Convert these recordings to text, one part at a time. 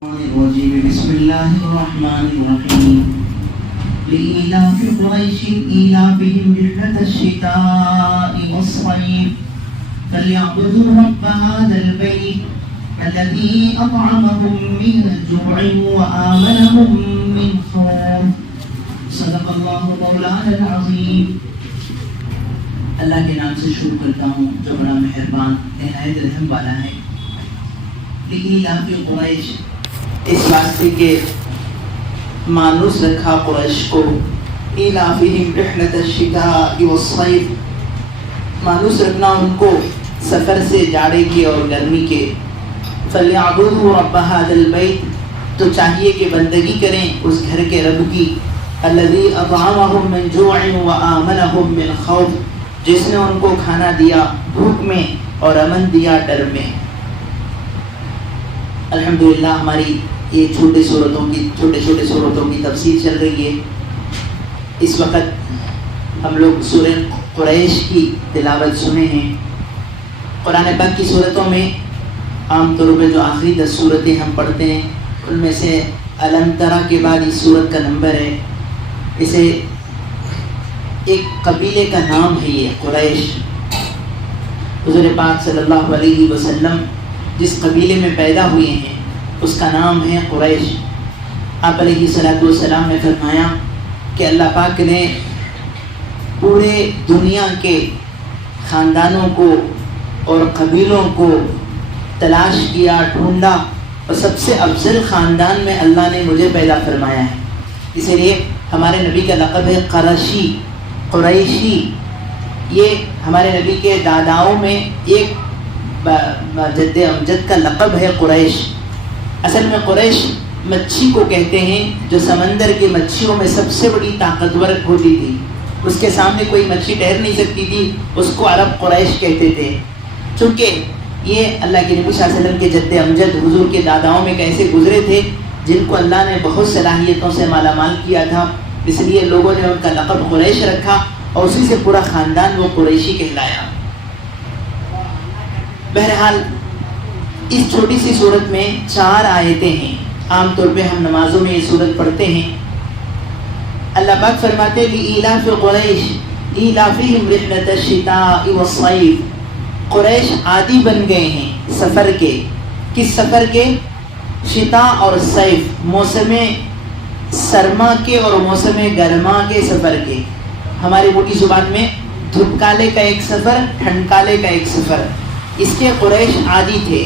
بسم الله الرحمن الرحيم لإيلاف قريش إيلافهم رحلة الشتاء والصيف فليعبدوا رب هذا البيت الذي أطعمهم من جوع وآمنهم من خوف صدق الله مولانا العظيم. اللہ کے نام سے شروع کرتا ہوں جو بڑا مہربان نہایت رحم والا ہے. لإيلاف قریش، اس واسطے کہ مانوس رکھا قریش کو، ایلافہم رحلۃ الشتاء والصیف، مانوس رکھنا ان کو سفر سے جاڑے کے اور گرمی کے. فلیعبدوا رب ھذا البیت، تو چاہیے کہ بندگی کریں اس گھر کے رب کی، الذی اطعمہم من جوع وآمنہم من خوف، جس نے ان کو کھانا دیا بھوک میں اور امن دیا ڈر میں. الحمدللہ ہماری یہ چھوٹے چھوٹے صورتوں کی تفسیر چل رہی ہے. اس وقت ہم لوگ سورہ قریش کی تلاوت سنے ہیں. قرآن پاک کی صورتوں میں عام طور پہ جو آخری 10 صورتیں ہم پڑھتے ہیں ان میں سے الم ترا کے بعد اس صورت کا نمبر ہے. اسے ایک قبیلے کا نام ہے یہ قریش. حضور پاک صلی اللہ علیہ وسلم جس قبیلے میں پیدا ہوئے ہیں اس کا نام ہے قریش. آپ علیہ الصلوۃ والسلام نے فرمایا کہ اللہ پاک نے پورے دنیا کے خاندانوں کو اور قبیلوں کو تلاش کیا، ڈھونڈا، اور سب سے افضل خاندان میں اللہ نے مجھے پیدا فرمایا ہے. اسی لیے ہمارے نبی کا لقب ہے قریشی. یہ ہمارے نبی کے داداؤں میں ایک جد امجد کا لقب ہے قریش. اصل میں قریش مچھی کو کہتے ہیں جو سمندر کی مچھیوں میں سب سے بڑی طاقتور ہوتی تھی. اس کے سامنے کوئی مچھی ٹھہر نہیں سکتی تھی، اس کو عرب قریش کہتے تھے. چونکہ یہ اللہ کے نبی صلی اللہ علیہ وسلم کے جد امجد حضور کے داداؤں میں کیسے گزرے تھے جن کو اللہ نے بہت صلاحیتوں سے مالا مال کیا تھا، اس لیے لوگوں نے ان کا لقب قریش رکھا اور اسی سے پورا خاندان وہ قریشی کہلایا. بہرحال اس چھوٹی سی صورت میں 4 آیتیں ہیں. عام طور پہ ہم نمازوں میں یہ صورت پڑھتے ہیں. اللہ پاک فرماتے لإیلاف قریش ایلافہم رحلۃ الشتاء والصیف. قریش عادی بن گئے ہیں سفر کے. کس سفر کے؟ شتاء اور صیف، موسم سرما کے اور موسم گرما کے سفر کے. ہماری بولی زبان میں دھوپکالے کا ایک سفر، ٹھنڈکالے کا ایک سفر. اس کے قریش عادی تھے،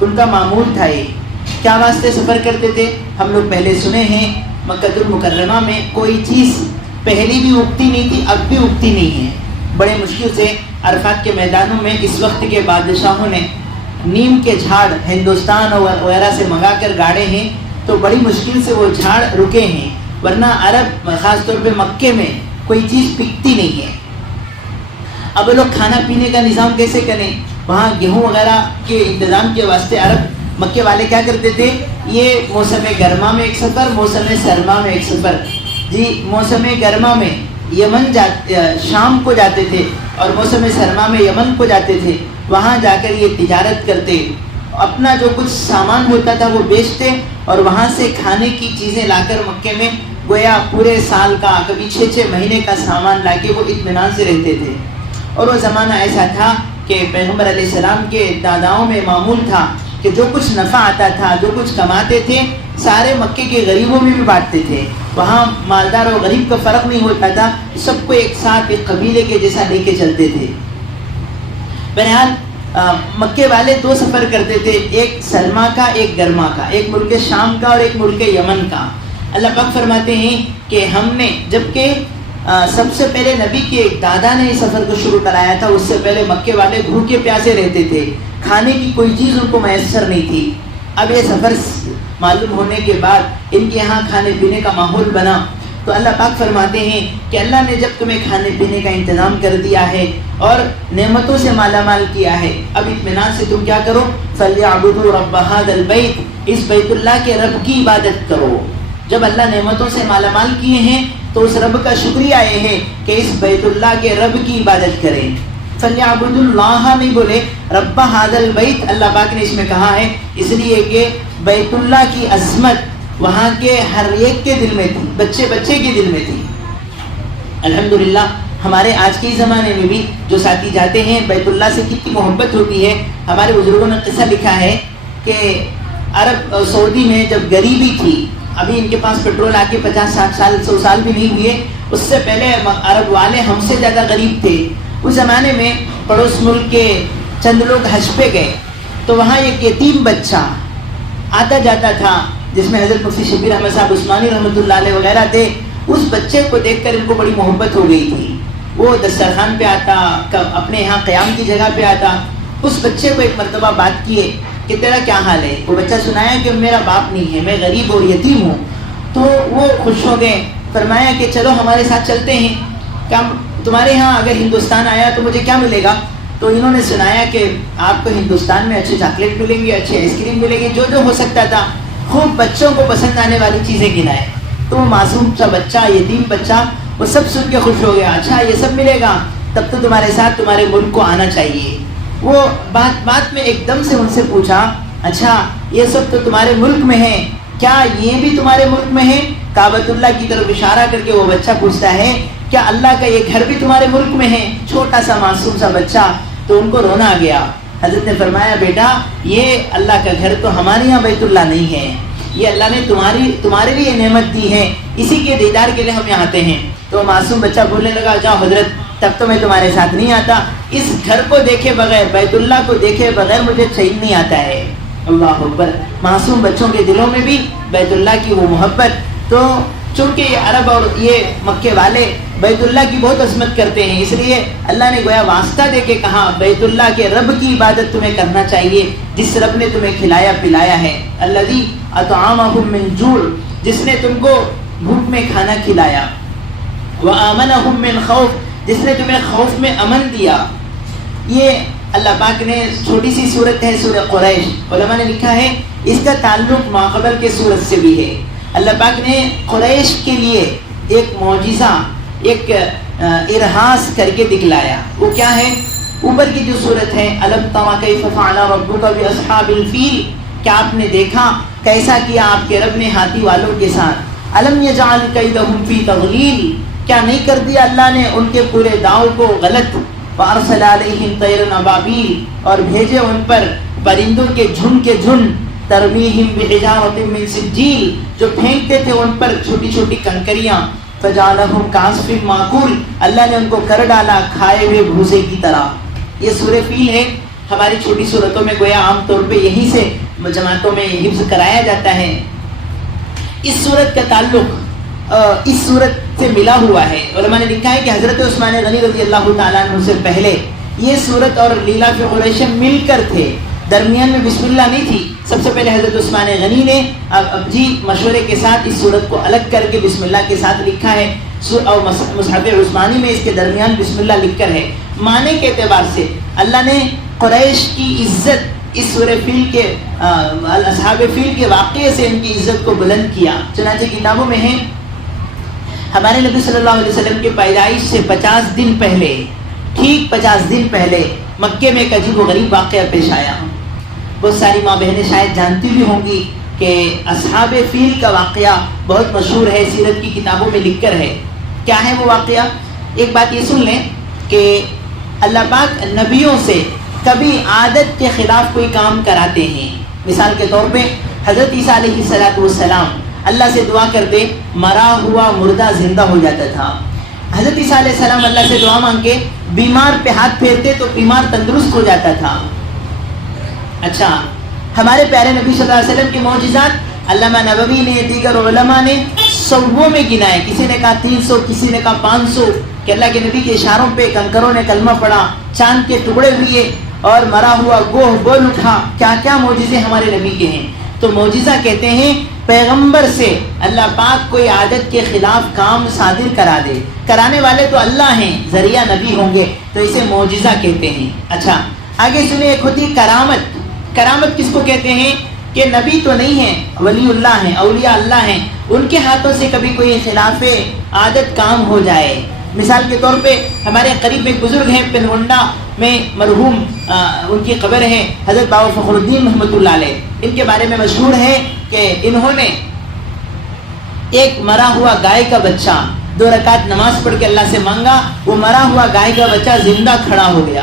ان کا معمول تھا. یہ کیا واسطے سفر کرتے تھے؟ ہم لوگ پہلے سنے ہیں مکہ المکرمہ میں کوئی چیز پہلی بھی اگتی نہیں تھی، اب بھی اگتی نہیں ہے. بڑے مشکل سے عرفات کے میدانوں میں اس وقت کے بادشاہوں نے نیم کے جھاڑ ہندوستان اور وغیرہ سے منگا کر گاڑے ہیں، تو بڑی مشکل سے وہ جھاڑ رکے ہیں، ورنہ عرب خاص طور پہ مکے میں کوئی چیز پکتی نہیں ہے. اب لوگ کھانا پینے کا نظام کیسے کریں؟ وہاں گیہوں وغیرہ کے انتظام کے واسطے عرب مکے والے کیا کرتے تھے؟ یہ موسم گرما میں ایک سفر، موسم سرما میں ایک سفر. جی موسم گرما میں یمن شام کو جاتے تھے اور موسم سرما میں یمن کو جاتے تھے. وہاں جا کر یہ تجارت کرتے، اپنا جو کچھ سامان ہوتا تھا وہ بیچتے اور وہاں سے کھانے کی چیزیں لا کر مکے میں گویا پورے سال کا کبھی 6 مہینے کا سامان لا کے وہ اطمینان سے رہتے تھے. اور وہ زمانہ ایسا تھا کہ پیغمبر علیہ السلام کے داداؤں میں معمول تھا کہ جو کچھ نفع آتا تھا، جو کچھ کماتے تھے، سارے مکے کے غریبوں میں بھی بانٹتے تھے. وہاں مالدار اور غریب کا فرق نہیں ہوتا تھا، سب کو ایک ساتھ ایک قبیلے کے جیسا لے کے چلتے تھے. بہرحال مکے والے 2 سفر کرتے تھے، ایک سرما کا ایک گرما کا، ایک ملک شام کا اور ایک ملک یمن کا. اللہ پاک فرماتے ہیں کہ ہم نے جبکہ سب سے پہلے نبی کے ایک دادا نے اس سفر کو شروع کرایا تھا، اس سے پہلے مکے والے بھوکے پیاسے رہتے تھے، کھانے کی کوئی چیز ان کو میسر نہیں تھی. اب یہ سفر معلوم ہونے کے بعد ان کے یہاں کھانے پینے کا ماحول بنا تو اللہ پاک فرماتے ہیں کہ اللہ نے جب تمہیں کھانے پینے کا انتظام کر دیا ہے اور نعمتوں سے مالا مال کیا ہے، اب اطمینان سے تم کیا کرو؟ فَلْيَعْبُدُوا رَبَّ هَذَا الْبَيْتِ، اس بیت اللہ کے رب کی عبادت کرو. جب اللہ نعمتوں سے مالا مال کیے ہیں تو اس رب کا شکریہ یہ ہے کہ اس بیت اللہ کے رب کی عبادت کریں. فَلْيَعْبُدُوا اللَّهَ نہیں بولے، رَبَّ هَذَا الْبَيْتِ اللہ پاک نے اس میں کہا ہے اس لیے کہ بیت اللہ کی عظمت وہاں کے ہر ایک کے دل میں تھی، بچے بچے کے دل میں تھی۔ الحمدللہ ہمارے آج کے زمانے میں بھی جو ساتھی جاتے ہیں بیت اللہ سے کتنی محبت ہوتی ہے۔ ہمارے بزرگوں نے قصہ لکھا ہے کہ عرب سعودی میں جب غریبی تھی، ابھی ان کے پاس پیٹرول آ کے 50-60 سال 100 سال بھی نہیں ہوئے، اس سے پہلے عرب والے ہم سے زیادہ غریب تھے۔ اس زمانے میں پڑوس ملک کے چند لوگ حج پہ گئے تو وہاں ایک یتیم بچہ آتا جاتا تھا، جس میں حضرت مفتی شبیر احمد صاحب عثمانی رحمۃ اللہ علیہ وغیرہ تھے۔ اس بچے کو دیکھ کر ان کو بڑی محبت ہو گئی تھی۔ وہ دسترخوان پہ آتا، اپنے یہاں قیام کی جگہ پہ آتا۔ اس بچے کو ایک مرتبہ بات کیے کہ تیرا کیا حال ہے؟ وہ بچہ سنایا کہ میرا باپ نہیں ہے، میں غریب اور یتیم ہوں۔ تو وہ خوش ہو گئے، فرمایا کہ چلو ہمارے ساتھ چلتے ہیں، کیا تمہارے یہاں اگر ہندوستان آیا تو مجھے کیا ملے گا؟ تو انہوں نے سنایا کہ آپ کو ہندوستان میں اچھے چاکلیٹ ملیں گے، اچھے آئس کریم ملیں گے، جو جو ہو سکتا تھا خوب بچوں کو پسند آنے والی چیزیں گنائے۔ تو وہ معصوم سا بچہ، یتیم بچہ، وہ سب سن کے خوش ہو گیا، اچھا یہ سب ملے گا، تب تو تمہارے ساتھ تمہارے ملک کو آنا چاہیے۔ وہ بات میں ایک دم سے ان سے پوچھا، اچھا یہ سب تو تمہارے ملک میں ہے، کیا یہ بھی تمہارے ملک میں ہے؟ کعبۃ اللہ کی طرف اشارہ کر کے وہ بچہ پوچھتا ہے، کیا اللہ کا یہ گھر بھی تمہارے ملک میں ہے؟ چھوٹا سا معصوم سا بچہ۔ تو ان کو رونا آ گیا۔ حضرت نے فرمایا، بیٹا یہ اللہ کا گھر تو ہمارے یہاں بیت اللہ نہیں ہے، یہ اللہ نے تمہارے لیے نعمت دی ہے، اسی کے دیدار کے لیے ہم یہاں آتے ہیں۔ تو معصوم بچہ بولنے لگا، جاؤ حضرت تب تو میں تمہارے ساتھ نہیں آتا، اس گھر کو دیکھے بغیر، بیت اللہ کو دیکھے بغیر مجھے چین نہیں آتا ہے۔ اللہ اکبر۔ معصوم بچوں کے دلوں میں بھی بیت اللہ کی وہ محبت۔ تو چونکہ یہ عرب اور یہ مکے والے بیت اللہ کی بہت عظمت کرتے ہیں، اس لیے اللہ نے گویا واسطہ دے کے کہا بیت اللہ کے رب کی عبادت تمہیں کرنا چاہیے، جس رب نے تمہیں کھلایا پلایا ہے۔ الذی اطعمہم من جوع، جس نے تم کو بھوک میں کھانا کھلایا۔ وآمنہم من خوف، جس نے تمہیں خوف میں امن دیا۔ یہ اللہ پاک نے چھوٹی سی صورت ہے سورہ قریش، علماء نے لکھا ہے اس کا تعلق ماقبل کے صورت سے بھی ہے۔ اللہ پاک نے قریش کے لیے ایک معجزہ، ایک ارہاس کر کے دکھلایا۔ وہ کیا ہے؟ اوپر کی جو صورت ہے، الم تر کیف فعل ربک باصحاب الفیل، کیا آپ نے دیکھا کیسا کیا آپ کے رب نے ہاتھی والوں کے ساتھ؟ الم یجعل کیدہم فی تضلیل، کیا نہیں کر دیا اللہ نے ان کے پورے داؤ کو غلط؟ وارسل علیہم طیرا ابابیل، اور بھیجے ان پر پرندوں کے جھنڈ، ترمیہم بحجارۃ من سجیل، جو پھینکتے تھے ان پر چھوٹی چھوٹی کنکریاں، فجعلہم کعصف ماکول، اللہ نے ان کو کر ڈالا کھائے ہوئے بھوسے کی طرح۔ یہ سورہ فیل ہے۔ ہماری چھوٹی صورتوں میں گویا عام طور پہ یہیں سے جماعتوں میں حفظ کرایا جاتا ہے۔ اس صورت کا تعلق اس صورت سے ملا ہوا ہے۔ علماء نے لکھا ہے کہ حضرت عثمان غنی رضی اللہ تعالیٰ عنہ سے پہلے یہ صورت اور لیلا فی قریش مل کر تھے، درمیان میں بسم اللہ نہیں تھی۔ سب سے پہلے حضرت عثمان غنی نے ابجی مشورے کے ساتھ اس صورت کو الگ کر کے بسم اللہ کے ساتھ لکھا ہے، اور مصحف عثمانی میں اس کے درمیان بسم اللہ لکھ کر ہے۔ معنی کے اعتبار سے اللہ نے قریش کی عزت اس سورہ فیل کے اصحاب فیل کے واقعے سے ان کی عزت کو بلند کیا۔ چنانچہ کتابوں میں ہے ہمارے نبی صلی اللہ علیہ وسلم کے پیدائش سے 50 دن پہلے، ٹھیک 50 دن پہلے مکے میں ایک عجیب و غریب واقعہ پیش آیا۔ بہت ساری ماں بہنیں شاید جانتی بھی ہوں گی کہ اصحاب فیل کا واقعہ بہت مشہور ہے، سیرت کی کتابوں میں لکھ کر ہے۔ کیا ہے وہ واقعہ؟ ایک بات یہ سن لیں کہ اللہ پاک نبیوں سے کبھی عادت کے خلاف کوئی کام کراتے ہیں۔ مثال کے طور پہ حضرت عیسیٰ علیہ السلام اللہ سے دعا کرتے، مرا ہوا مردہ زندہ ہو جاتا تھا۔ حضرت عیسیٰ علیہ السلام اللہ سے دعا مانگ کے بیمار پہ ہاتھ پھیرتے تو بیمار تندرست ہو جاتا تھا۔ اچھا، ہمارے پیارے نبی صلی اللہ علیہ وسلم کے معجزات علامہ نووی نے، دیگر علماء نے سووں میں گنائے۔ کسی نے کہا 300، کسی نے کہا 500، کہ اللہ کے نبی کے اشاروں پہ کنکروں نے کلمہ پڑھا، چاند کے ٹکڑے ہوئے اور مرا ہوا گوہ بول اٹھا۔ کیا کیا معجزے ہمارے نبی کے ہیں۔ تو معجزہ کہتے ہیں پیغمبر سے اللہ پاک کوئی عادت کے خلاف کام صادر کرا دے، کرانے والے تو اللہ ہیں، ذریعہ نبی ہوں گے، تو اسے معجزہ کہتے ہیں۔ اچھا آگے سنیں، ایک ہوتی کرامت۔ کرامت کس کو کہتے ہیں؟ کہ نبی تو نہیں ہیں، ولی اللہ ہیں، اولیاء اللہ ہیں، ان کے ہاتھوں سے کبھی کوئی خلاف عادت کام ہو جائے، مثال کے طور پہ ہمارے قریب ایک بزرگ ہیں پنگونڈا میں مرحوم ان کی قبر ہے حضرت بابا فخر الدین رحمۃ اللہ علیہ. ان کے بارے میں مشہور ہے کہ انہوں نے ایک مرا ہوا گائے کا بچہ 2 رکعت نماز پڑھ کے اللہ سے مانگا, وہ مرا ہوا گائے کا بچہ زندہ کھڑا ہو گیا.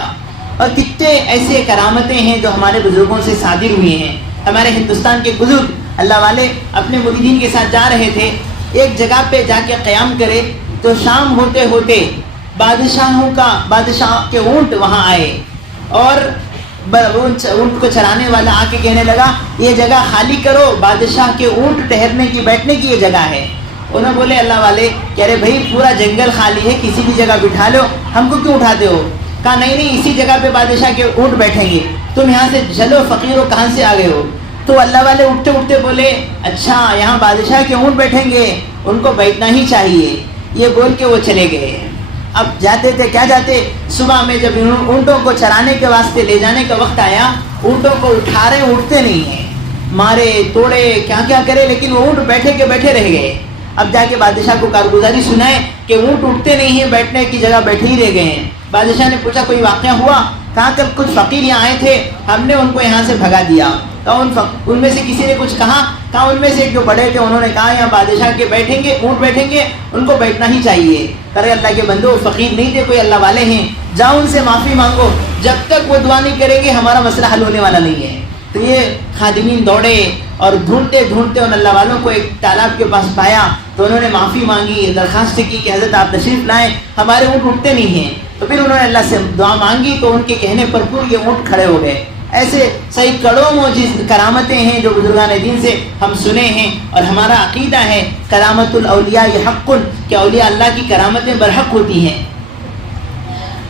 اور کتنے ایسے کرامتیں ہیں جو ہمارے بزرگوں سے صادر ہوئے ہیں. ہمارے ہندوستان کے بزرگ اللہ والے اپنے مریدین کے ساتھ جا رہے تھے, ایک جگہ پہ جا کے قیام کرے تو شام ہوتے ہوتے بادشاہ کے اونٹ وہاں آئے, اور اونٹ کو چرانے والا آ کے کہنے لگا یہ جگہ خالی کرو, بادشاہ کے اونٹ ٹہرنے کی بیٹھنے کی یہ جگہ ہے. انہوں بولے اللہ والے کہ ارے بھائی پورا جنگل خالی ہے, کسی بھی جگہ بٹھا لو, ہم کو کیوں اٹھاتے ہو؟ کہا نہیں اسی جگہ پہ بادشاہ کے اونٹ بیٹھیں گے, تم یہاں سے چلو, فقیر ہو کہاں سے آ گئے ہو؟ تو اللہ والے اٹھتے اٹھتے بولے اچھا یہاں بادشاہ کے اونٹ بیٹھیں گے, ان کو بیٹھنا ہی چاہیے. یہ بول کے وہ چلے گئے. اب جاتے تھے کیا جاتے, صبح میں جب اونٹوں کو چرانے کے واسطے لے جانے کا وقت آیا, اونٹوں کو اٹھا رہے اٹھتے نہیں ہیں, مارے توڑے کیا کیا کرے, لیکن وہ اونٹ بیٹھے کے بیٹھے رہ گئے. اب جا کے بادشاہ کو کارگزاری سنائے کہ اونٹ اٹھتے نہیں ہیں, بیٹھنے کی جگہ بیٹھے ہی رہ گئے ہیں. بادشاہ نے پوچھا کوئی واقعہ ہوا؟ کہا کل کچھ فقیر یہاں آئے تھے, ہم نے ان کو یہاں سے بھگا دیا. ان میں سے کسی نے کچھ کہا ان میں سے ایک جو بڑے تھے انہوں نے کہا یہاں بادشاہ کے بیٹھیں گے, اونٹ بیٹھیں گے, ان کو بیٹھنا ہی چاہیے. ارے اللہ کے بندو, فقیر نہیں تھے, کوئی اللہ والے ہیں, جاؤ ان سے معافی مانگو, جب تک وہ دعا نہیں کریں گے ہمارا مسئلہ حل ہونے والا نہیں ہے. تو یہ خادمین دوڑے اور ڈھونڈتے ڈھونڈتے ان اللہ والوں کو ایک تالاب کے پاس پایا, تو انہوں نے معافی مانگی, درخواست کی کہ حضرت آپ تشریف لائیں, ہمارے اونٹ اٹھتے نہیں ہیں. تو پھر انہوں نے اللہ سے دعا مانگی, تو ان کے کہنے پر پورے یہ اونٹ کھڑے ہو گئے. ایسے سینکڑوں معجزات کرامتیں ہیں جو بزرگان دین سے ہم سنے ہیں, اور ہمارا عقیدہ ہے کرامت الاولیاء حق, کہ اولیاء اللہ کی کرامتیں برحق ہوتی ہیں.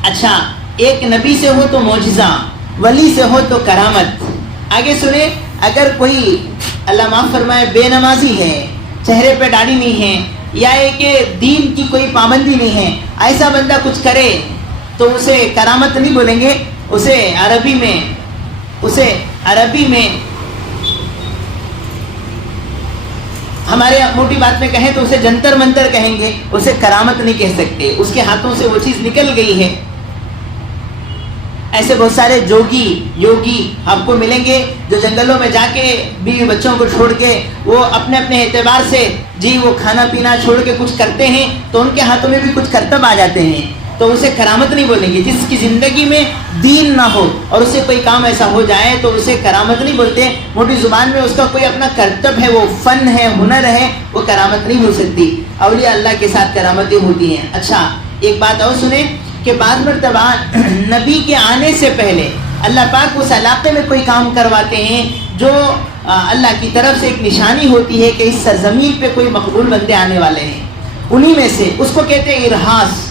اچھا, ایک نبی سے ہو تو معجزہ, ولی سے ہو تو کرامت. آگے سنیں, اگر کوئی اللہ معاف فرمائے بے نمازی ہے, چہرے پہ داڑھی نہیں ہے, یا کہ دین کی کوئی پابندی نہیں ہے, ایسا بندہ کچھ کرے تو اسے کرامت نہیں بولیں گے, اسے عربی میں ہمارے موٹی بات میں کہیں تو اسے جنتر منتر کہیں گے, اسے کرامت نہیں کہہ سکتے. اس کے ہاتھوں سے وہ چیز نکل گئی ہے. ایسے بہت سارے یوگی آپ کو ملیں گے جو جنگلوں میں جا کے بیوی بچوں کو چھوڑ کے وہ اپنے اپنے اعتبار سے وہ کھانا پینا چھوڑ کے کچھ کرتے ہیں, تو ان کے ہاتھوں میں بھی کچھ کرتب آ جاتے ہیں, تو اسے کرامت نہیں بولیں گے. جس کی زندگی میں دین نہ ہو اور اسے کوئی کام ایسا ہو جائے تو اسے کرامت نہیں بولتے. موٹی زبان میں اس کا کوئی اپنا کرتب ہے, وہ فن ہے, ہنر ہے, وہ کرامت نہیں ہو سکتی. اولیاء اللہ کے ساتھ کرامتیں ہوتی ہیں. اچھا, ایک بات اور سنیں کہ بعض مرتبہ نبی کے آنے سے پہلے اللہ پاک اس علاقے میں کوئی کام کرواتے ہیں جو اللہ کی طرف سے ایک نشانی ہوتی ہے کہ اس سرزمین پہ کوئی مقبول بندے آنے والے ہیں. انہی میں سے اس کو کہتے ہیں ارہاس.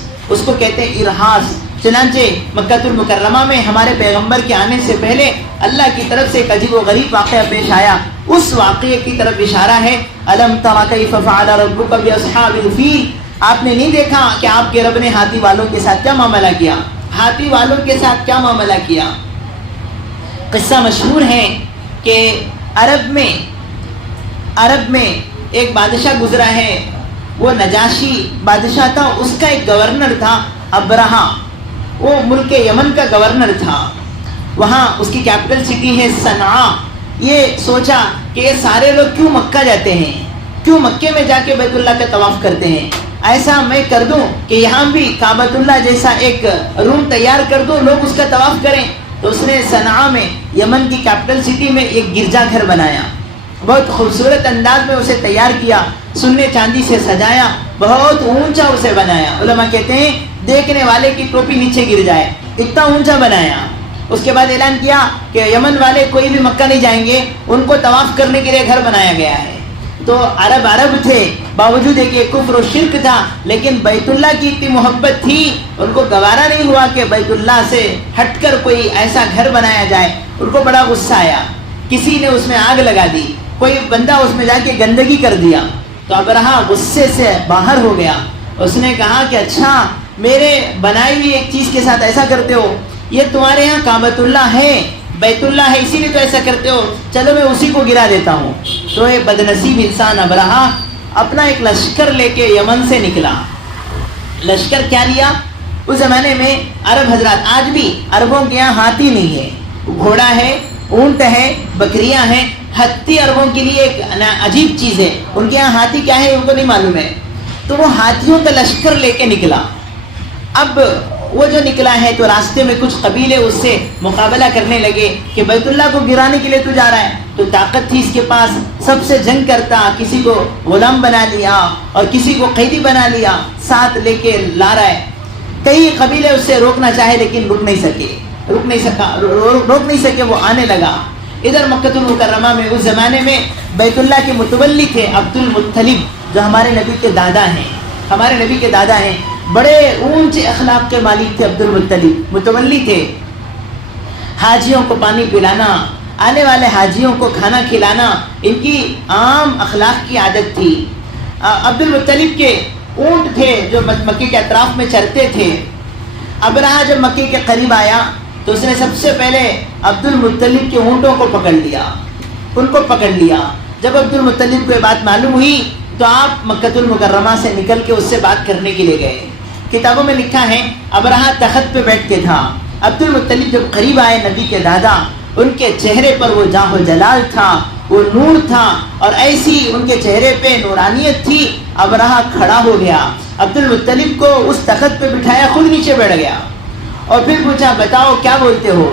چنانچہ مکہ المکرمہ میں ہمارے پیغمبر کے آنے سے پہلے اللہ کی طرف سے ایک عجیب و غریب واقعہ پیش آیا. اس واقعے کی طرف اشارہ ہے. الم تر کیف فعل ربک باصحاب الفیل. آپ نے نہیں دیکھا کہ آپ کے رب نے ہاتھی والوں کے ساتھ کیا معاملہ کیا؟ ہاتھی والوں کے ساتھ کیا معاملہ کیا؟ قصہ مشہور ہے کہ عرب میں ایک بادشاہ گزرا ہے. وہ نجاشی بادشاہ تھا, اس کا ایک گورنر تھا ابرہا, وہ ملک یمن کا گورنر تھا. وہاں اس کی کیپٹل سٹی ہے صنعاء. یہ سوچا کہ یہ سارے لوگ کیوں مکہ جاتے ہیں, کیوں مکے میں جا کے بیت اللہ کا طواف کرتے ہیں, ایسا میں کر دوں کہ یہاں بھی کعبۃ اللہ جیسا ایک روم تیار کر دوں, لوگ اس کا طواف کریں. تو اس نے صنعاء میں, یمن کی کیپٹل سٹی میں, ایک گرجا گھر بنایا. بہت خوبصورت انداز میں اسے تیار کیا, سونے چاندی سے سجایا, بہت اونچا اسے بنایا. علماء کہتے ہیں دیکھنے والے کی ٹوپی نیچے گر جائے, اتنا اونچا بنایا. اس کے بعد اعلان کیا کہ یمن والے کوئی بھی مکہ نہیں جائیں گے, ان کو طواف کرنے کے لیے گھر بنایا گیا ہے. تو عرب تھے, باوجود ہے کہ کفر و شرک تھا, لیکن بیت اللہ کی اتنی محبت تھی, ان کو گوارا نہیں ہوا کہ بیت اللہ سے ہٹ کر کوئی ایسا گھر بنایا جائے. ان کو بڑا غصہ آیا, کسی نے اس میں آگ لگا دی, کوئی بندہ اس میں جا کے گندگی کر دیا. تو ابرہا غصے سے باہر ہو گیا. اس نے کہا کہ اچھا, میرے بنائی ہوئی ایک چیز کے ساتھ ایسا کرتے ہو, یہ تمہارے یہاں کعبۃ اللہ ہے, بیت اللہ ہے, اسی لیے تو ایسا کرتے ہو, چلو میں اسی کو گرا دیتا ہوں. تو یہ بدنصیب انسان ابرہا اپنا ایک لشکر لے کے یمن سے نکلا. لشکر کیا لیا؟ اس زمانے میں عرب حضرات، آج بھی عربوں کے یہاں ہاتھی نہیں ہے، گھوڑا ہے، اونٹ ہے، بکریاں ہیں. ہتھی عربوں کے لیے ایک عجیب چیز ہے، ان کے یہاں ہاتھی کیا ہے ان کو نہیں معلوم ہے. تو وہ ہاتھیوں کا لشکر لے کے نکلا. اب وہ جو نکلا ہے تو راستے میں کچھ قبیلے اس سے مقابلہ کرنے لگے کہ بیت اللہ کو گرانے کے لیے تو جا رہا ہے. تو طاقت تھی اس کے پاس، سب سے جنگ کرتا، کسی کو غلام بنا لیا اور کسی کو قیدی بنا لیا، ساتھ لے کے لا رہا ہے. کئی قبیلے اس سے روکنا چاہے لیکن روک نہیں سکے. وہ آنے لگا. ادھر مکۃ المکرمہ میں اس زمانے میں بیت اللہ کے متولی تھے عبد المطلب، جو ہمارے نبی کے دادا ہیں. بڑے اونچے اخلاق کے مالک تھے عبد المطلب، متولی تھے. حاجیوں کو پانی پلانا، آنے والے حاجیوں کو کھانا کھلانا ان کی عام اخلاق کی عادت تھی. عبد المطلب کے اونٹ تھے جو مکے کے اطراف میں چرتے تھے. ابرہہ جب مکے کے قریب آیا تو اس نے سب سے پہلے عبد المطلب کے اونٹوں کو پکڑ لیا. جب عبد المطلب کو یہ بات معلوم ہوئی تو آپ مکۃ المکرمہ سے نکل کے اس سے بات کرنے کے لیے گئے. کتابوں میں لکھا ہے ابرہہ تخت پہ بیٹھ کے تھا. عبد المطلب جب قریب آئے نبی کے دادا، ان کے چہرے پر وہ جاہ و جلال تھا، وہ نور تھا، اور ایسی ان کے چہرے پہ نورانیت تھی. ابرہہ کھڑا ہو گیا، عبد المطلب کو اس تخت پہ بٹھایا، خود نیچے بیٹھ گیا اور پھر پوچھا بتاؤ کیا بولتے ہو؟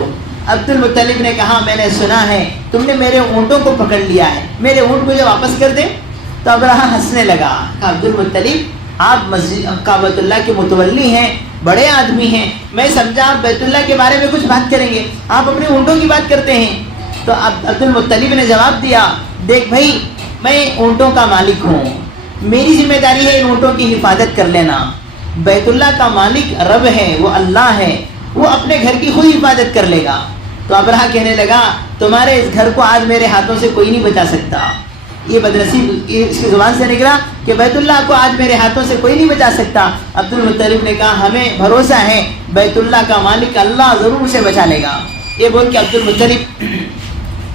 عبد المطلب نے کہا میں نے سنا ہے تم نے میرے اونٹوں کو پکڑ لیا ہے، میرے اونٹ مجھے واپس کر دے. تو ابرہہ ہنسنے لگا. عبد المطلب آپ مسجد کعبۃ اللہ کے متولی ہیں، بڑے آدمی ہیں، میں سمجھا آپ بیت اللہ کے بارے میں کچھ بات کریں گے، آپ اپنے اونٹوں کی بات کرتے ہیں. تو عبد المطلب نے جواب دیا دیکھ بھائی، میں اونٹوں کا مالک ہوں، میری ذمہ داری ہے ان اونٹوں کی حفاظت کر لینا. بیت اللہ کا مالک رب ہے، وہ اللہ ہے، وہ اپنے گھر کی خود حفاظت کر لے گا. تو ابرہہ کہنے لگا تمہارے اس گھر کو آج میرے ہاتھوں سے کوئی نہیں بچا سکتا. یہ بدنصیب اس کی زبان سے نکلا کہ بیت اللہ کو آج میرے ہاتھوں سے کوئی نہیں بچا سکتا. عبد المطلب نے کہا ہمیں بھروسہ ہے بیت اللہ کا مالک اللہ ضرور اسے بچا لے گا. یہ بول کے عبد المطلب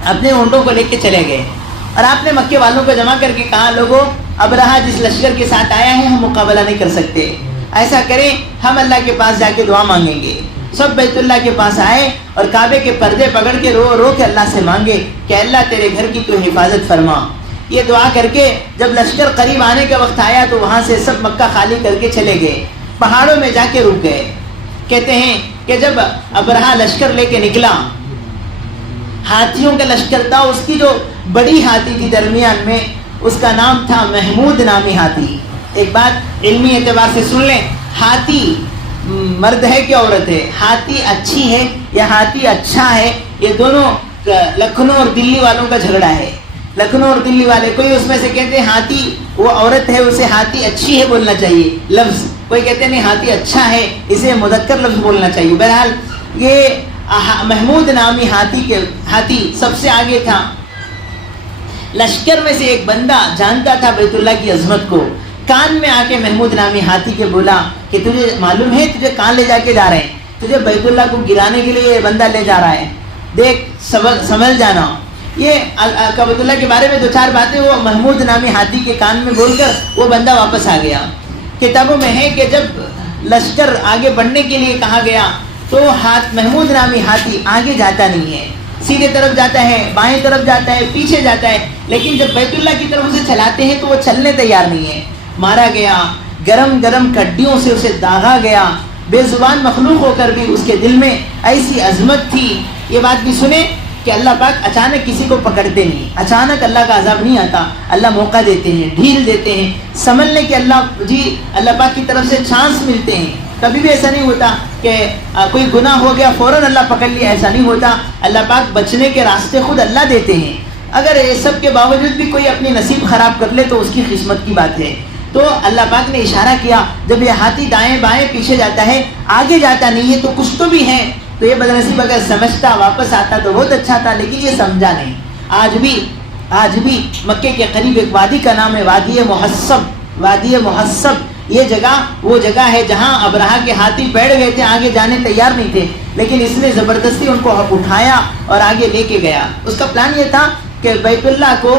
اپنے اونٹوں کو لے کے چلے گئے اور آپ نے مکے والوں کو جمع کر کے کہا لوگوں، ابرہہ جس لشکر کے ساتھ آیا ہے ہم مقابلہ نہیں کر سکتے، ایسا کریں ہم اللہ کے پاس جا کے دعا مانگیں گے. سب بیت اللہ کے پاس آئے اور کعبے کے پردے پکڑ کے رو کے اللہ سے مانگے کہ اللہ تیرے گھر کی تو حفاظت فرما. یہ دعا کر کے جب لشکر قریب آنے کا وقت آیا تو وہاں سے سب مکہ خالی کر کے چلے گئے، پہاڑوں میں جا کے رک گئے. کہتے ہیں کہ جب ابرہہ لشکر لے کے نکلا، ہاتھیوں کا لشکر تھا، اس کی جو بڑی ہاتھی تھی درمیان میں اس کا نام تھا محمود نامی ہاتھی. ایک بات علمی اعتبار سے سن لیں، ہاتھی مرد ہے کہ عورت ہے؟ ہاتھی اچھی ہے یا ہاتھی اچھا ہے؟ یہ دونوں لکھنؤ اور دلی والوں کا جھگڑا ہے. لکھنؤ اور دلی والے کوئی اس میں سے کہتے ہیں ہاتھی وہ عورت ہے، اسے ہاتھی اچھی ہے بولنا چاہیے لفظ، کوئی کہتے ہیں نہیں ہاتھی اچھا ہے اسے مذکر لفظ بولنا چاہیے. بہرحال یہ محمود نامی ہاتھی سب سے آگے تھا. لشکر میں سے ایک بندہ جانتا تھا بیت اللہ کی عظمت کو، کان میں آ کے محمود نامی ہاتھی کے بولا کہ تجھے معلوم ہے تجھے کہاں لے جا کے جا رہے ہیں؟ تجھے بیت اللہ کو گرانے کے لیے یہ بندہ لے جا رہا ہے، دیکھ سنبھل جانا. یہ کعبۃ اللہ کے بارے میں دو چار باتیں وہ محمود نامی ہاتھی کے کان میں بول کر وہ بندہ واپس آ گیا. کتابوں میں ہے کہ جب لشکر آگے بڑھنے کے لیے کہا گیا تو محمود نامی ہاتھی آگے جاتا نہیں ہے، سیدھے طرف جاتا ہے، بائیں طرف جاتا ہے، پیچھے جاتا ہے، لیکن جب بیت اللہ کی طرف اسے چلاتے ہیں تو وہ چلنے تیار نہیں ہے. مارا گیا، گرم گرم کڈیوں سے اسے داغا گیا. بے زبان مخلوق ہو کر بھی اس کے دل میں ایسی عظمت تھی. یہ بات بھی سنیں کہ اللہ پاک اچانک کسی کو پکڑتے نہیں، اچانک اللہ کا عذاب نہیں آتا، اللہ موقع دیتے ہیں، ڈھیل دیتے ہیں، سنبھلنے کے اللہ پاک کی طرف سے چانس ملتے ہیں. کبھی بھی ایسا نہیں ہوتا کہ کوئی گناہ ہو گیا فوراً اللہ پکڑ لیا، ایسا نہیں ہوتا. اللہ پاک بچنے کے راستے خود اللہ دیتے ہیں. اگر یہ سب کے باوجود بھی کوئی اپنی نصیب خراب کر لے تو اس کی قسمت کی بات ہے. تو اللہ پاک نے اشارہ کیا جب یہ ہاتھی دائیں بائیں پیچھے جاتا ہے، آگے جاتا نہیں ہے تو کچھ تو بھی ہے. تو یہ بدنصیب اگر سمجھتا واپس آتا تو بہت اچھا تھا، لیکن یہ سمجھا نہیں. آج بھی مکے کے قریب ایک وادی کا نام ہے وادی محصب. یہ جگہ وہ جگہ ہے جہاں ابرہہ کے ہاتھی بیٹھ گئے تھے، آگے جانے تیار نہیں تھے، لیکن اس نے زبردستی ان کو اٹھایا اور آگے لے کے گیا. اس کا پلان یہ تھا کہ بیت اللہ کو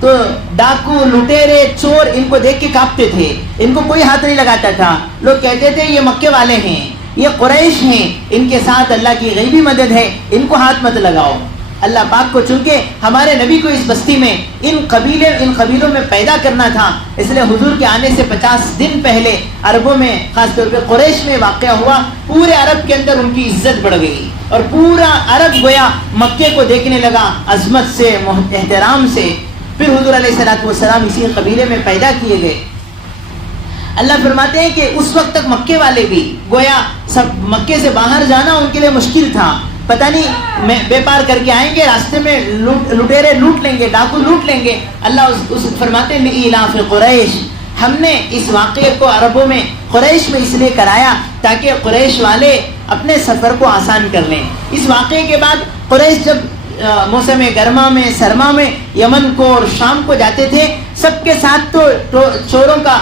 تو ڈاکو لٹیرے چور ان کو دیکھ کے کانپتے تھے, ان کو کوئی ہاتھ نہیں لگاتا تھا. لوگ کہتے تھے یہ مکے والے ہیں, یہ قریش ہیں, ان کے ساتھ اللہ کی غیبی مدد ہے, ان کو ہاتھ مت لگاؤ. اللہ پاک کو چونکہ ہمارے نبی کو اس بستی میں ان قبیلوں میں پیدا کرنا تھا, اس لیے حضور کے آنے سے 50 دن پہلے عربوں میں خاص طور پہ قریش میں واقعہ ہوا. پورے عرب کے اندر ان کی عزت بڑھ گئی اور پورا عرب گویا مکے کو دیکھنے لگا عظمت سے, احترام سے. پھر حضور علیہ السلام اسی قبیلے میں پیدا کیے گئے. اللہ فرماتے ہیں کہ اس وقت تک مکے والے بھی گویا سب مکے سے باہر جانا ان کے لیے مشکل تھا. پتہ نہیں بے پار کر کے آئیں گے, راستے میں لٹیرے لوٹ لیں گے, ڈاکو لوٹ لیں گے. اللہ اس فرماتے ہیں لإیلاف قریش, ہم نے اس واقعے کو عربوں میں قریش میں اس لیے کرایا تاکہ قریش والے اپنے سفر کو آسان کر لیں. اس واقعے کے بعد قریش جب موسم گرما میں سرما میں یمن کو اور شام کو جاتے تھے, سب کے ساتھ تو چوروں کا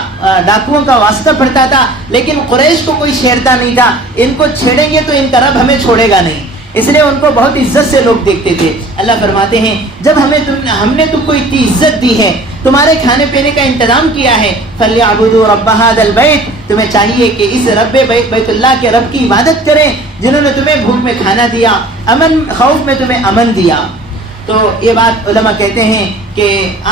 ڈاکوؤں کا واسطہ پڑتا تھا, لیکن قریش کو کوئی چھیڑتا نہیں تھا. ان کو چھیڑیں گے تو ان کا رب ہمیں چھوڑے گا نہیں, اس لیے ان کو بہت عزت سے لوگ دیکھتے تھے. اللہ فرماتے ہیں جب ہم نے تم کو اتنی عزت دی ہے, تمہارے کھانے پینے کا انتظام کیا ہے, فَلْيَعْبُدُوا رَبَّ هَذَا الْبَيْتِ, تمہیں چاہیے کہ اس رب بیت اللہ کے رب کی عبادت کریں جنہوں نے تمہیں بھوک میں کھانا دیا, خوف میں تمہیں امن دیا. تو یہ بات علماء کہتے ہیں کہ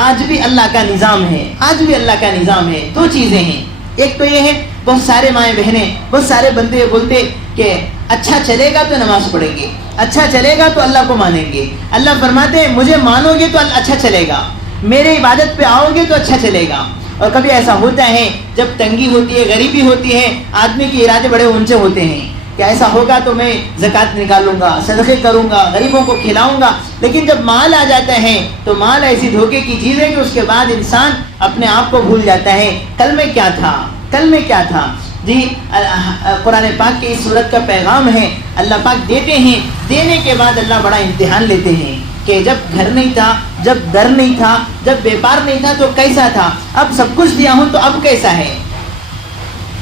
آج بھی اللہ کا نظام ہے, آج بھی اللہ کا نظام ہے. دو چیزیں ہیں, ایک تو یہ ہے بہت سارے مائیں بہنیں, بہت سارے بندے بولتے کہ اچھا چلے گا تو نماز پڑھیں گے, اچھا چلے گا تو اللہ کو مانیں گے. اللہ فرماتے ہیں مجھے مانو گے تو اچھا چلے گا, میرے عبادت پہ آؤ گے تو اچھا چلے گا. اور کبھی ایسا ہوتا ہے جب تنگی ہوتی ہے, غریبی ہوتی ہے, آدمی کے ارادے بڑے اونچے ہوتے ہیں کہ ایسا ہوگا تو میں زکوٰۃ نکالوں گا, صدقے کروں گا, غریبوں کو کھلاؤں گا. لیکن جب مال آ جاتا ہے تو مال ایسی دھوکے کی چیز ہے کہ اس کے بعد انسان اپنے آپ کو بھول جاتا ہے, کل میں کیا تھا, کل میں کیا تھا. جی قرآن پاک کے اس صورت کا پیغام ہے, اللہ پاک دیتے ہیں, دینے کے بعد اللہ بڑا امتحان لیتے ہیں کہ جب گھر نہیں تھا, جب در نہیں تھا, جب بیپار نہیں تھا تو کیسا تھا, اب سب کچھ دیا ہوں تو اب کیسا ہے.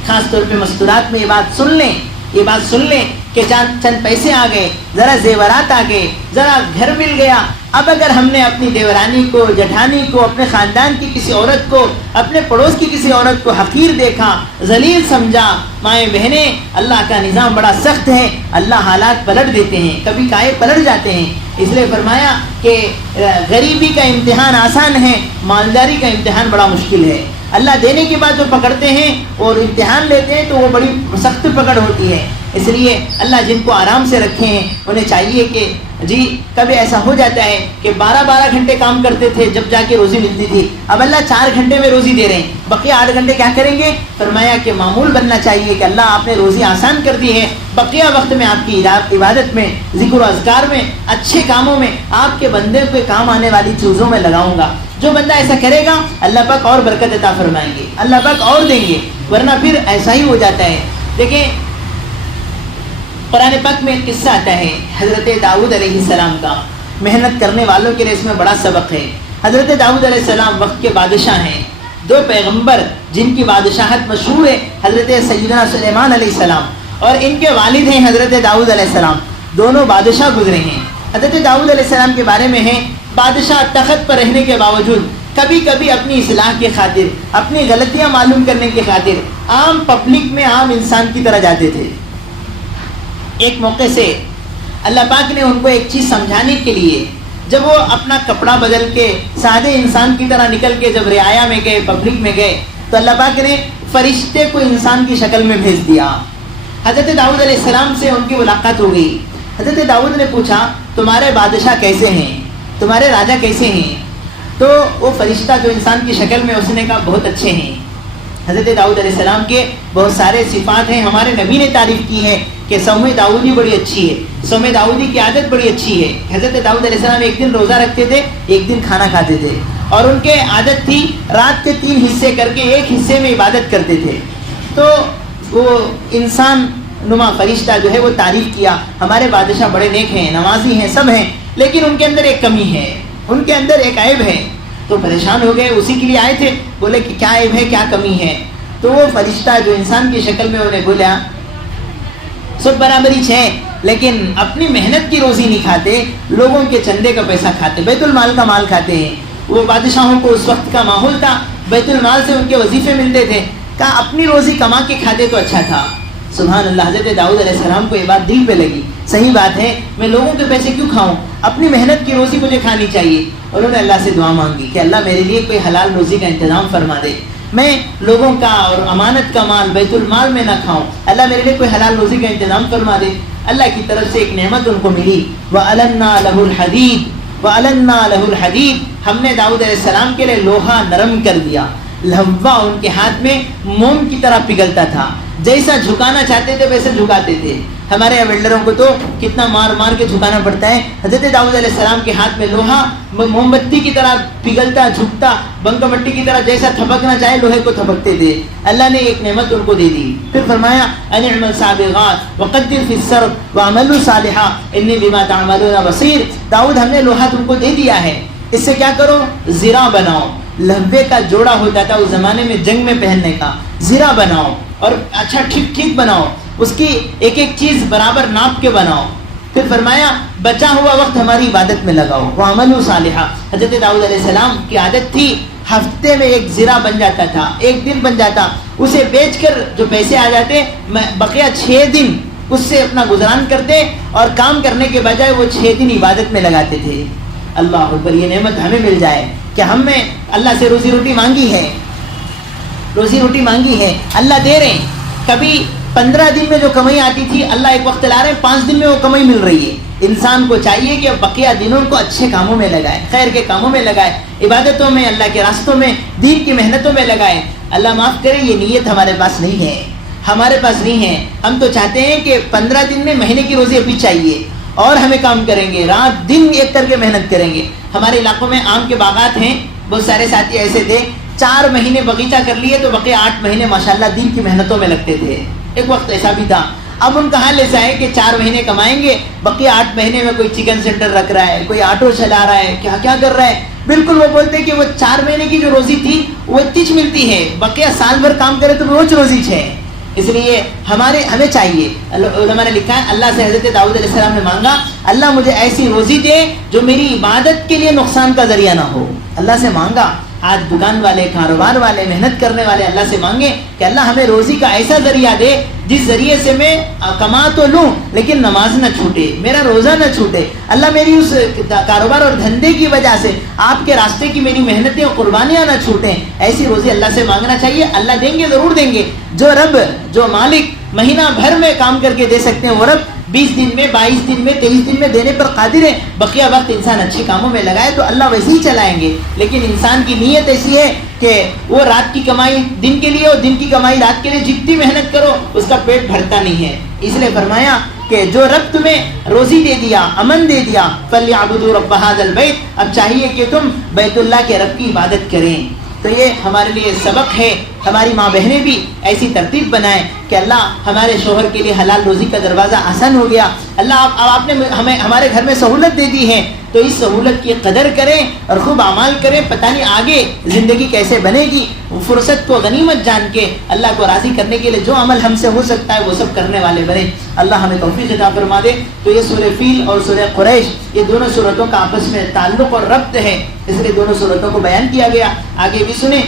خاص طور پہ مستورات میں یہ بات سن لیں, یہ بات سن لیں کہ چند پیسے آ گئے, ذرا زیورات آ گئے, ذرا گھر مل گیا. اب اگر ہم نے اپنی دیورانی کو, جٹھانی کو, اپنے خاندان کی کسی عورت کو, اپنے پڑوس کی کسی عورت کو حقیر دیکھا, ذلیل سمجھا, مائیں بہنیں, اللہ کا نظام بڑا سخت ہے, اللہ حالات پلٹ دیتے ہیں, کبھی کائے پلٹ جاتے ہیں. اس لیے فرمایا کہ غریبی کا امتحان آسان ہے, مالداری کا امتحان بڑا مشکل ہے. اللہ دینے کے بعد جو پکڑتے ہیں اور امتحان لیتے ہیں تو وہ بڑی سخت پکڑ ہوتی ہے. اس لیے اللہ جن کو آرام سے رکھے ہیں انہیں چاہیے کہ جی کبھی ایسا ہو جاتا ہے کہ 12 گھنٹے کام کرتے تھے جب جا کے روزی ملتی تھی, اب اللہ 4 گھنٹے میں روزی دے رہے ہیں, بقیہ 8 گھنٹے کیا کریں گے. فرمایا کہ معمول بننا چاہیے کہ اللہ آپ نے روزی آسان کر دی ہے, بقیہ وقت میں آپ کی عبادت میں, ذکر و اذکار میں, اچھے کاموں میں, آپ کے بندے کے کام آنے والی چیزوں میں لگاؤں گا. جو بندہ ایسا کرے گا اللہ پاک اور برکت عطا فرمائیں گے, اللہ پاک اور دیں گے, ورنہ پھر ایسا ہی ہو جاتا ہے. دیکھیں قرآن پاک میں ایک قصہ آتا ہے حضرت داؤد علیہ السلام کا, محنت کرنے والوں کے لیے اس میں بڑا سبق ہے. حضرت داؤد علیہ السلام وقت کے بادشاہ ہیں, 2 پیغمبر جن کی بادشاہت مشہور ہے, حضرت سیدنا سلیمان علیہ السلام اور ان کے والد ہیں حضرت داؤد علیہ السلام, دونوں بادشاہ گزرے ہیں. حضرت داؤد علیہ السلام کے بارے میں ہے بادشاہ تخت پر رہنے کے باوجود کبھی کبھی اپنی اصلاح کی خاطر, اپنی غلطیاں معلوم کرنے کی خاطر عام پبلک میں عام انسان کی طرح جاتے تھے. ایک موقع سے اللہ پاک نے ان کو ایک چیز سمجھانے کے لیے, جب وہ اپنا کپڑا بدل کے سادے انسان کی طرح نکل کے جب رعایا میں گئے, پبلک میں گئے, تو اللہ پاک نے فرشتے کو انسان کی شکل میں بھیج دیا. حضرت داؤد علیہ السلام سے ان کی ملاقات ہو گئی. حضرت داؤد نے پوچھا تمہارے بادشاہ کیسے ہیں, تمہارے راجا کیسے ہیں. تو وہ فرشتہ جو انسان کی شکل میں, اس نے کہا بہت اچھے ہیں. حضرت داؤد علیہ السلام کے بہت سارے صفات ہیں, ہمارے نبی نے تعریف کی ہے کہ صوم داؤدی بڑی اچھی ہے, صوم داؤدی کی عادت بڑی اچھی ہے. حضرت داؤد علیہ السلام ایک دن روزہ رکھتے تھے, ایک دن کھانا کھاتے تھے, اور ان کے عادت تھی رات کے 3 حصے کر کے ایک حصے میں عبادت کرتے تھے. تو وہ انسان نما فرشتہ جو ہے وہ تعریف کیا, ہمارے بادشاہ بڑے نیک ہیں, نمازی ہیں, سب ہیں, لیکن ان کے اندر ایک کمی ہے, ان کے اندر ایک عیب ہے. تو پریشان ہو گئے, اسی کے لیے آئے تھے, بولے کہ کیا عیب ہے, کیا کمی ہے. تو وہ فرشتہ جو انسان کی شکل میں انہیں بولا سب برابری ہے, لیکن اپنی محنت کی روزی نہیں کھاتے, لوگوں کے چندے کا پیسہ کھاتے, بیت المال کا مال کھاتے ہیں. وہ بادشاہوں کو اس وقت کا ماحول تھا, بیت المال سے ان کے وظیفے ملتے تھے. کہا اپنی روزی کما کے کھاتے تو اچھا تھا. سبحان اللہ, حضرت داؤد علیہ السلام کو یہ بات دل پہ لگی, صحیح بات ہے, میں لوگوں کے پیسے کیوں کھاؤں, اپنی محنت کی روزی مجھے کھانی چاہیے. اور انہوں نے اللہ سے دعا مانگی کہ اللہ میرے لیے کوئی حلال روزی کا انتظام فرما دے, میں لوگوں کا اور امانت کا مال بیت المال میں نہ کھاؤں, اللہ میرے لیے کوئی حلال روزی کا انتظام فرما دے. اللہ کی طرف سے ایک نعمت ان کو ملی, وَأَلَنَّا لَهُ الْحَدِيدِ وَأَلَنَّا لَهُ الْحَدِيدِ, ہم نے داؤد علیہ السلام کے لیے لوہا نرم کر دیا. لہوا ان کے ہاتھ میں موم کی طرح پگھلتا تھا, جیسا جھکانا چاہتے تھے ویسے جھکاتے تھے. ہمارے ویلڈروں کو تو کتنا مار مار کے جھکانا پڑتا ہے, حضرت داؤد علیہ السلام کے ہاتھ میں لوہا موم بتی کی طرح پگھلتا, جھکتا, بنک مٹی کی طرح جیسا تھپکنا چاہے لوہے کو تھپکتے تھے. اللہ نے ایک نعمت ان کو دے دی. پھر فرمایا ان اعمل سابغات وقدر فی السرد واعملوا صالحا انی بما تعملون بصیر. داؤد ہم نے لوہا تم کو دے دیا ہے, اس سے کیا کرو, زرا بناؤ. لہوے کا جوڑا ہوتا تھا اس زمانے میں جنگ میں پہننے کا, زرا بناؤ اور اچھا ٹھیک ٹھیک بناؤ, اس کی ایک ایک چیز برابر ناپ کے بناؤ. پھر فرمایا بچا ہوا وقت ہماری عبادت میں لگاؤ. وعملوا صالحا, حضرت داؤد علیہ السلام کی عادت تھی ہفتے میں ایک زرا بن جاتا تھا, ایک دن بن جاتا, اسے بیچ کر جو پیسے آ جاتے بقیہ 6 دن اس سے اپنا گزران کرتے اور کام کرنے کے بجائے وہ 6 دن عبادت میں لگاتے تھے. اللہ اکبر, یہ نعمت ہمیں مل جائے کہ ہم نے اللہ سے روزی روٹی مانگی ہے, روزی روٹی مانگی ہے, اللہ دے رہے ہیں. کبھی 15 دن میں جو کمائی آتی تھی اللہ ایک وقت لا رہے ہیں 5 دن میں وہ کمائی مل رہی ہے. انسان کو چاہیے کہ بقیہ دنوں کو اچھے کاموں میں لگائے, خیر کے کاموں میں لگائے, عبادتوں میں, اللہ کے راستوں میں, دین کی محنتوں میں لگائے. اللہ معاف کرے, یہ نیت ہمارے پاس نہیں ہے, ہمارے پاس نہیں ہے. ہم تو چاہتے ہیں کہ 15 دن میں مہینے کی روزی ابھی چاہیے اور ہمیں کام کریں گے, رات دن ایک کر کے محنت کریں گے. ہمارے علاقوں میں آم کے باغات ہیں, بہت سارے ساتھی ایسے تھے 4 مہینے باغیچہ کر لیے تو بقیہ 8 مہینے ماشاءاللہ دین کی محنتوں میں لگتے تھے. ایک وقت ایسا بھی تھا. اب ان کا حال ایسا ہے کہ 4 مہینے کمائیں گے, بقیہ 8 مہینے میں کوئی چکن سینٹر رکھ رہا ہے, کوئی آٹو چلا رہا ہے, کیا کیا کر رہا ہے. بالکل وہ بولتے ہیں کہ وہ 4 مہینے کی جو روزی تھی وہ اتنی ملتی ہے, بقیہ سال بھر کام کرے تو روز روزی ہے. اس لیے ہمیں چاہیے, علماء نے لکھا ہے اللہ سے حضرت داؤد علیہ السلام نے مانگا اللہ مجھے ایسی روزی دے جو میری عبادت کے لیے نقصان کا ذریعہ نہ ہو. اللہ سے مانگا. آج دکان والے, کاروبار والے, محنت کرنے والے اللہ سے مانگے کہ اللہ ہمیں روزی کا ایسا ذریعہ دے جس ذریعے سے میں کما تو لوں لیکن نماز نہ چھوٹے, میرا روزہ نہ چھوٹے. اللہ میری اس کاروبار اور دھندے کی وجہ سے آپ کے راستے کی میری محنتیں اور قربانیاں نہ چھوٹیں. ایسی روزی اللہ سے مانگنا چاہیے. اللہ دیں گے, ضرور دیں گے. جو رب, جو مالک مہینہ بھر میں کام کر کے دے سکتے ہیں وہ رب 20 دن میں, 22 دن میں, 23 دن میں دینے پر قادر ہے. بقیہ وقت انسان اچھے کاموں میں لگائے تو اللہ ویسے ہی چلائیں گے. لیکن انسان کی نیت ایسی ہے کہ وہ رات کی کمائی دن کے لیے اور دن کی کمائی رات کے لیے, جتنی محنت کرو اس کا پیٹ بھرتا نہیں ہے. اس لیے فرمایا کہ جو رب تمہیں روزی دے دیا, امن دے دیا, فَلْيَعْبُدُوا رَبَّ هَذَا الْبَيْتِ, اب چاہیے کہ تم بیت اللہ کے رب کی عبادت کریں. تو یہ ہمارے لیے سبق ہے. ہماری ماں بہنیں بھی ایسی ترتیب بنائیں کہ اللہ ہمارے شوہر کے لیے حلال روزی کا دروازہ آسان ہو گیا. اللہ آپ نے ہمیں ہمارے گھر میں سہولت دے دی ہے تو اس سہولت کی قدر کریں اور خوب اعمال کریں. پتہ نہیں آگے زندگی کیسے بنے گی. فرصت کو غنیمت جان کے اللہ کو راضی کرنے کے لیے جو عمل ہم سے ہو سکتا ہے وہ سب کرنے والے بنے. اللہ ہمیں توفیق عطا فرما دے. تو یہ سورہ فیل اور سورہ قریش, یہ دونوں سورتوں کا آپس میں تعلق اور ربط ہے, اس لیے دونوں سورتوں کو بیان کیا گیا. آگے بھی سنیں.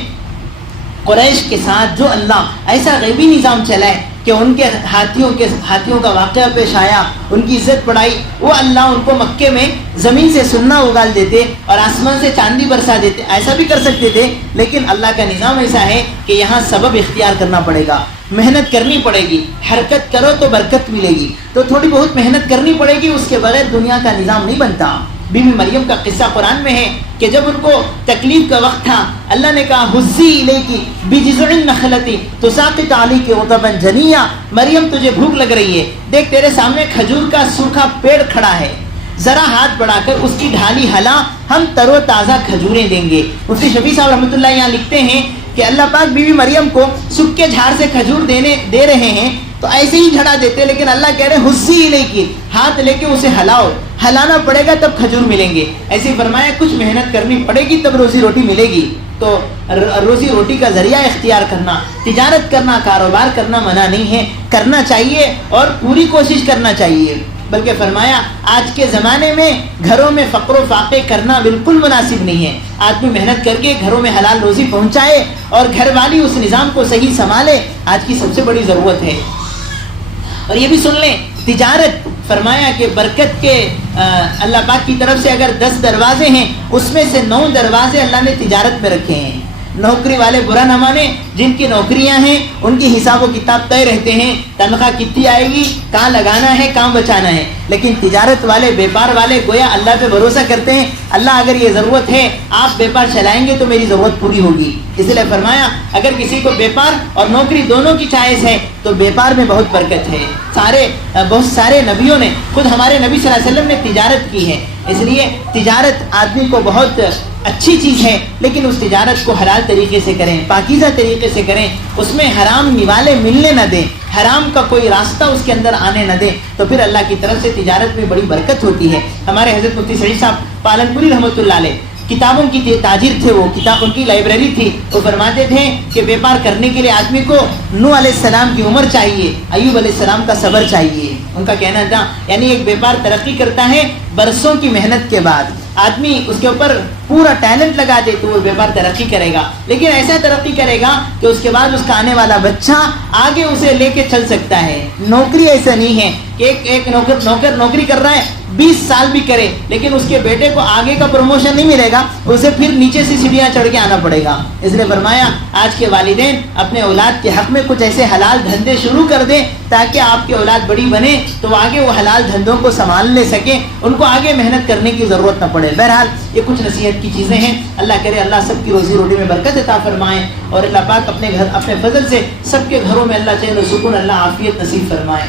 قریش کے ساتھ جو اللہ ایسا غیبی نظام چلائے کہ ان کے ہاتھیوں کا واقعہ پیش آیا, ان کی عزت بڑھائی, وہ اللہ ان کو مکے میں زمین سے سننا اگال دیتے اور آسمان سے چاندی برسا دیتے. ایسا بھی کر سکتے تھے لیکن اللہ کا نظام ایسا ہے کہ یہاں سبب اختیار کرنا پڑے گا, محنت کرنی پڑے گی. حرکت کرو تو برکت ملے گی, تو تھوڑی بہت محنت کرنی پڑے گی, اس کے بغیر دنیا کا نظام نہیں بنتا. بی بی مریم کا قصہ قرآن میں ہے کہ جب ان کو تکلیف کا وقت تھا اللہ نے کہا حزی الیکی بجذع النخلۃ تساقط علیک رطبا جنیا, مریم تجھے بھوک لگ رہی ہے, دیکھ تیرے سامنے کھجور کا سوکھا پیڑ کھڑا ہے, ذرا ہاتھ بڑھا کر اس کی ڈھالی ہلا, ہم تر و تازہ کھجوریں دیں گے. مفتی شفیع صاحب رحمۃ اللہ یہاں لکھتے ہیں کہ اللہ پاک بی بی مریم کو سکے جھاڑ سے کھجور دے رہے ہیں تو ایسے ہی جھڑا دیتے, لیکن اللہ کہہ رہے حزی الیکی, ہاتھ لے کے اسے ہلاؤ, ہلانا پڑے گا تب کھجور ملیں گے. ایسے فرمایا کچھ محنت کرنی پڑے گی تب روزی روٹی ملے گی. تو روزی روٹی کا ذریعہ اختیار کرنا, تجارت کرنا, کاروبار کرنا منع نہیں ہے, کرنا چاہیے اور پوری کوشش کرنا چاہیے. بلکہ فرمایا آج کے زمانے میں گھروں میں فقر و فاقے کرنا بالکل مناسب نہیں ہے. آدمی محنت کر کے گھروں میں حلال روزی پہنچائے اور گھر والی اس نظام کو صحیح سنبھالے, آج کی سب سے بڑی ضرورت ہے. اور یہ بھی سن لیں, تجارت فرمایا کہ برکت کے اللہ پاک کی طرف سے اگر 10 دروازے ہیں اس میں سے 9 دروازے اللہ نے تجارت میں رکھے ہیں. نوکری والے برا نہ مانے, جن کی نوکریاں ہیں ان کی حساب و کتاب طے رہتے ہیں, تنخواہ کتنی آئے گی, کہاں لگانا ہے, کہاں بچانا ہے. لیکن تجارت والے, بیپار والے گویا اللہ پہ بھروسہ کرتے ہیں, اللہ اگر یہ ضرورت ہے آپ بیپار چلائیں گے تو میری ضرورت پوری ہوگی. اس لیے فرمایا اگر کسی کو بیپار اور نوکری دونوں کی چوائس ہے تو بیپار میں بہت برکت ہے. بہت سارے نبیوں نے, خود ہمارے نبی صلی اللہ علیہ وسلم نے تجارت کی ہے. اس لیے تجارت آدمی کو بہت اچھی چیز ہے, لیکن اس تجارت کو حلال طریقے سے کریں, پاکیزہ طریقے سے کریں, اس میں حرام نوالے ملنے نہ دیں, حرام کا کوئی راستہ اس کے اندر آنے نہ دیں, تو پھر اللہ کی طرف سے تجارت میں بڑی برکت ہوتی ہے. ہمارے حضرت مفتی سعید صاحب پالنپوری رحمۃ اللہ علیہ کتابوں کی تاجر تھے, وہ کتاب ان کی لائبریری تھی. وہ فرماتے تھے کہ بیپار کرنے کے لیے آدمی کو نوح علیہ السلام کی عمر چاہیے, ایوب علیہ السلام کا صبر چاہیے. ان کا کہنا تھا یعنی ایک بیپار ترقی کرتا ہے برسوں کی محنت کے بعد. آدمی اس کے اوپر پورا ٹیلنٹ لگا دے تو وہ بیپار ترقی کرے گا, لیکن ایسا ترقی کرے گا کہ اس کے بعد اس کا آنے والا بچہ آگے اسے لے کے چل سکتا ہے. نوکری ایسا نہیں ہے کہ ایک نوکر نوکری کر رہا ہے 20 سال بھی کرے, لیکن اس کے بیٹے کو آگے کا پروموشن نہیں ملے گا, اسے پھر نیچے سے سیڑھیاں چڑھ کے آنا پڑے گا. اس لیے فرمایا آج کے والدین اپنے اولاد کے حق میں کچھ ایسے حلال دھندے شروع کر دیں تاکہ آپ کی اولاد بڑی بنے تو آگے وہ حلال دھندوں کو سنبھال لے سکیں, ان کو آگے محنت کرنے کی ضرورت نہ پڑے. بہرحال یہ کچھ نصیحت کی چیزیں ہیں. اللہ کرے اللہ سب کی روزی روٹی میں برکت عطا فرمائے, اور اللہ پاک اپنے فضل سے سب کے گھروں میں اللہ چین و سکون, اللہ عافیت نصیب فرمائے.